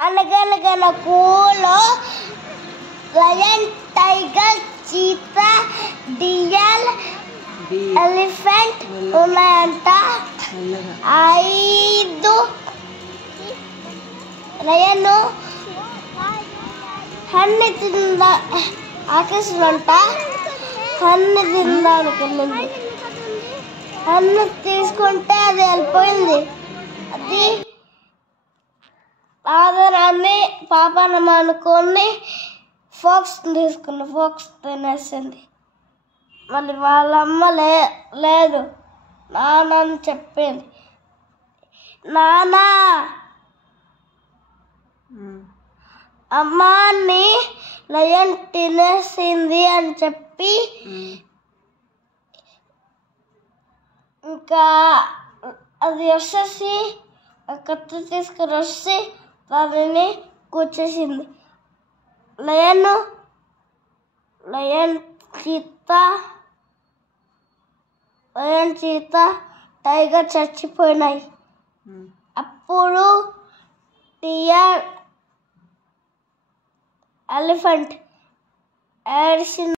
అనగనగనకూలో lion, tiger, cheetah, deer, elephant ఉన్నాయంట. 5 lion హన్ని తిందా ఆకేసినంట. హన్ని తిందానికి వెళ్ళింది. హన్ను తీసుకుంటే అది వెళ్ళిపోయింది. అది ఆదరాన్ని పాపనం అనుకొని ఫాక్స్ తీసుకుని ఫాక్స్ తినేసింది. మళ్ళీ వాళ్ళ అమ్మ లేదు నాన్న అని చెప్పింది. నాన్న అమ్మాని లయన్ తినేసింది అని చెప్పి ఇంకా అది వచ్చేసి కత్తి తీసుకుని వచ్చి దానిని కూర్చేసింది. లయన్ చీతా టైగర్ చచ్చిపోయినాయి. అప్పుడు టియర్, ఎలిఫెంట్ ఏడ్చింది.